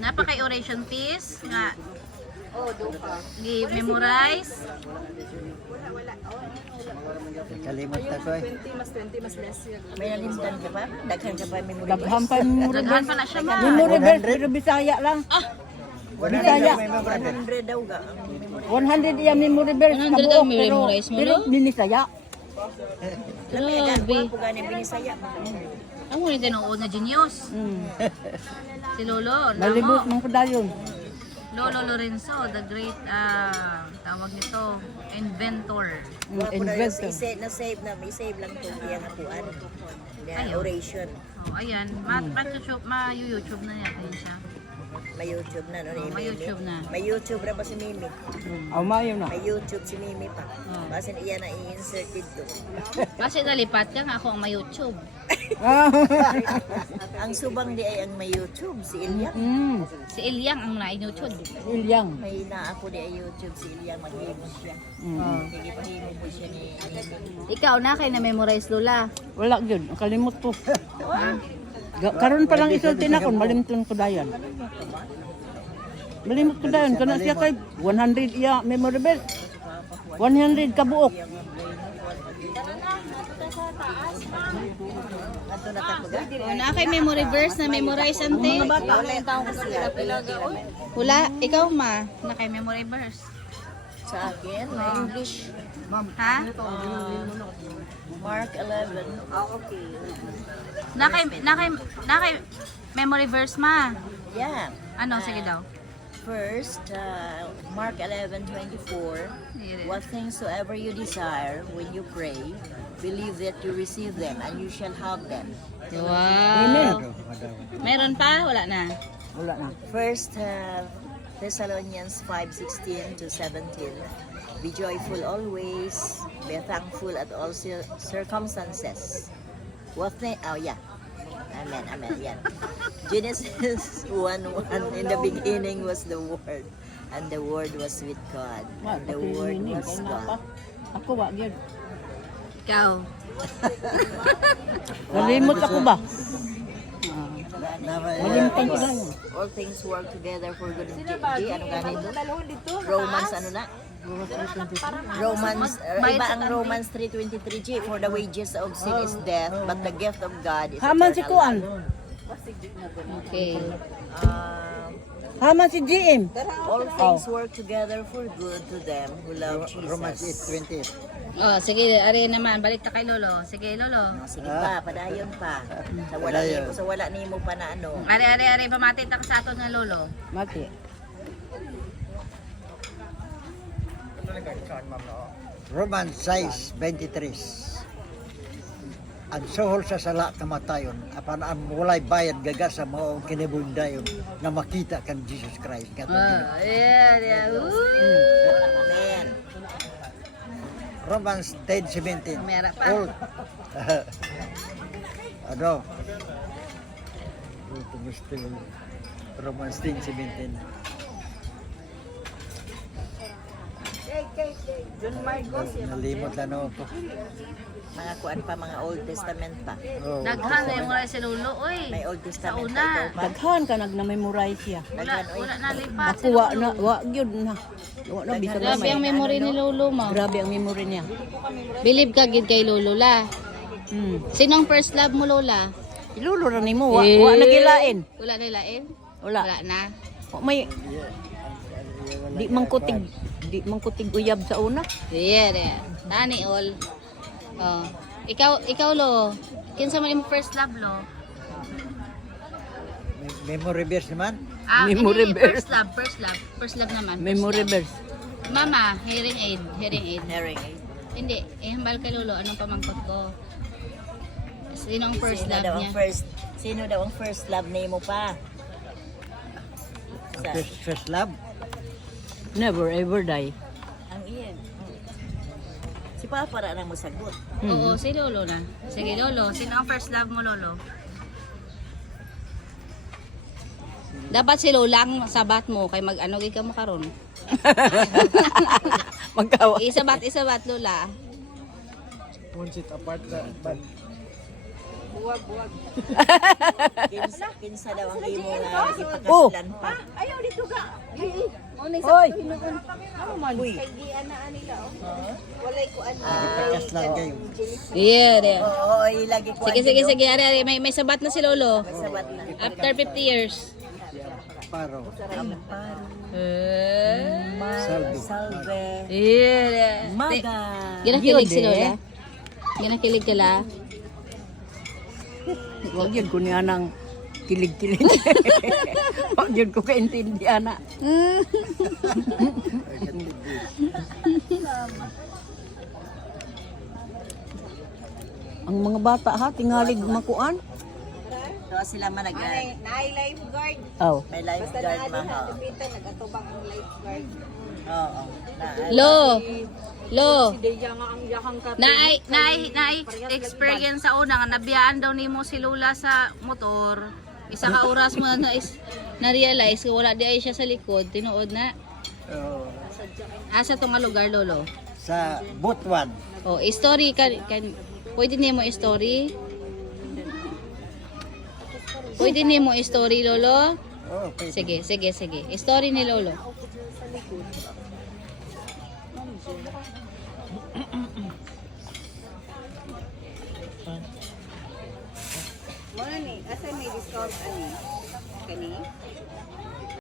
Napakay oration piece nga Oh, duha. gi-memorize. Kalimot na ko eh. 20 mas 20 mas less. May nalimtan ka pa? Daghan ka pa memory Daghan pa memory Daghan verse. pa na siya ma. Memory verse pero Bisaya lang. Bisaya. 100 daw ka. 100 iya memory verse 100 kabuok ang pero memorize mo, pero no? Binisaya. Grabe. Ako gani binisaya. Ang muna tinuod na genius. Si Lolo, Malibot namo. man ko dayon. Lolo Lorenzo, the great tawag nito, inventor. Wa ko na Investor. na-save na, may save lang to iyang akuan. Ayun. Oration. Oh, ayan, ma-YouTube na natin siya. May YouTube na no ni May YouTube na. May YouTube ra ba si Mimi? Aw mayo na. May YouTube si Mimi pa. Oh. Basin iya na i-insert dito. Kasi nalipat ka nga ako ang may YouTube. Ang subang di ay ang may YouTube si Ilyang. Si Ilyang ang na-YouTube. Ilyang. May na ako di ay YouTube si Ilyang maghimo siya. Hindi pahimo po siya ni Mimi. Ikaw na kay na-memorize Lola. Wala gyud, kalimot ko. Karon pa lang isulti na kon malimton ko dayon. Malimot ko dayon kana siya kay 100 iya memory verse. 100 kabuok. Ato na tapuga. O, na kay memory verse na memorize ante. Wala yung taong kasi Wala, ikaw ma, na kay memory verse. sa akin, may English. Ha? Mark 11. Na kay memory verse ma. Yeah. Ano, sige daw. First, Mark 11:24. What things soever you desire when you pray, believe that you receive them and you shall have them. Wow. Meron pa? Wala na. Wala na. First, Thessalonians 5:16 to 17. Be joyful always, be thankful at all circumstances. What thing? Oh yeah. Amen, amen, yan. Genesis 1:1. In the beginning was the Word, and the Word was with God, and the Word was God. Ako wa gyud. Ikaw. Nalimot ako ba? Malimtan ko dayon. All things work together for good. Ano ganito? Romans ano na? Romans, iba ang Romans 3:23 G. For the wages of sin is death, but the gift of God is Haman si eternal Kuan. life. Okay. Haman si GM. All things work together for good to them who love Romans Jesus. 8:20. Oh, sige, ari naman, balik ta kay Lolo. Sige, Lolo. Sige pa, padayon pa. Sa wala nimo pa na ano. Ari, pamati ta ka sa aton nga Lolo. Mati. Romans 6:23. Ang suhol sa sala kamatayon apan ang walay bayad gaga sa mao kinibundayon na makita kan Jesus Christ katong Yeah. Amen. Romans 10:17. Mera pa. All ano? Gusto Romans 10:17. Nalimot lang ako. Mga kuan pa, mga Old Testament pa. Oh. Daghan na yung si Lolo, oy. May Old Testament Sa pa una. ikaw pa. Daghan ka nag-memorize siya. Wala na lipat Ako wa na wa gyud na. Wa na bisag Grabe ang memory ni Lolo mo. Grabe ang memory niya. Believe ka gid kay Lolo la. Sinong first love mo Lola? Ilulo ra nimo wa nagilain. Wala na lain? Wala. Wala na. O, may di mangkutig uyab sa una. Yeah. Tani all. Oh. Ikaw Lo. Kinsa man imong first love Lo? Memory verse naman. Memory Hindi, verse. First love naman. Memory verse. Mama, hearing aid. Herring. Hindi, hambal kay Lolo, anong pamangkot ko? Sino ang first love niya? Sino daw ang first love nimo pa? First love. Never ever die. Ang iyan. Si Papa ra nang mosagot. Oo, si Lolo na. Sige Lolo, sino ang first love mo Lolo? Dapat si Lola ang sabat mo kay mag-ano gid ka mo karon. Magkawa. Isabat Lola. One seat apart na. Buwag. Kinsa daw ang imo nga Oh. ipagkasilan pa. Ayaw dito ka. Hoy! Uy. Kay gianaan nila. Walay ko ano. Ipakas lang kayo. Yeah, yeah. Oo, ilagi ko. Sige. Ari. May sabat na si Lolo. Sabat na. After 50 years. Paro. Salve. Yeah. Maga. Ginakilig si Lola. Ginakilig ka la. Huwag yun ko niya ng kilig-kilig. Huwag yun ko kaintindihan na. Ang mga bata ha, tingalig makuan. So sila man Naay lifeguard. Oh. may Basta lifeguard naa din man. natin nagatubang ang lifeguard. Oo. Lo. Deya nga ang yakang ka. Naay experience sa una nga nabiyaan daw nimo si Lola sa motor. Isa ka oras mo na realize nga wala di ay siya sa likod, tinuod na. Asa to nga lugar Lolo? Sa Butuan. Oh, story pwede nimo story? Pwede nimo story Lolo? Oh, pwede. Sige. Story ni Lolo. Mo ni, asa may discount ani? Kani?